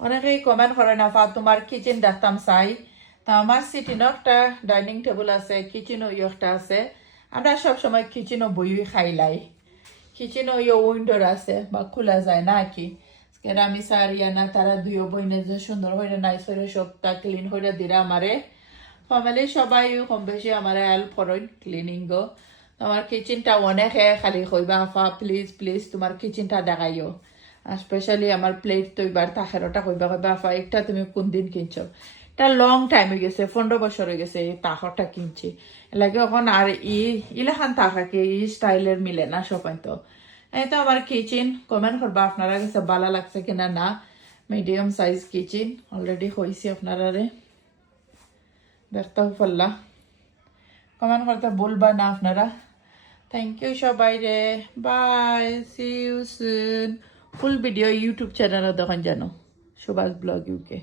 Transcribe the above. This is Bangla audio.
অনেকেই কমেন্ট করে না পা তোমার কিচেন দেখতাম চাই তা আমার সিটিনও একটা ডাইনিং টেবিল আছে কিচেনও একটা আছে আমরা সবসময় কিচেনও বইই খাইলাই কিচেনও উইন্ডোর আছে বা খোলা যায় না কি আমি সারিয়া না তারা দুইও বইনে যে সুন্দর হয়ে নাইস হয়ে সবটা ক্লিন হয়ে দিরা আমারে ফ্যামিলি সবাই কম বেশি আমার হেল্প করেন ক্লিনিং গো তোমার কিচেনটা অনেক খালি কইবা আফা প্লিজ প্লিজ তোমার কিচেনটা দেখাইও স্পেশালি আমার প্লেট তো এবার তাখেরটা কইবা কইবা আফা একটা তুমি কোন দিন কিনছো এটা লং টাইম হয়ে গেছে 15 বছর হয়ে গেছে এই তাখরটা কিনছি লাগে এখন আর ইলাখান তাকাকে ই স্টাইলের মিলে না সবাই তো এই তো আমার কিচেন কমেন্ট করবা আপনারা কাছে ভালো লাগছে কিনা না মিডিয়াম সাইজ কিচেন অলরেডি হয়েছে আপনারা দেখতেও পারলা কমেন্ট করতে বলবা না আপনারা থ্যাংক ইউ সবাই রে bye see you soon full video YouTube চ্যানেলে দেখুন জানো সুভাষ ব্লগ ইউকে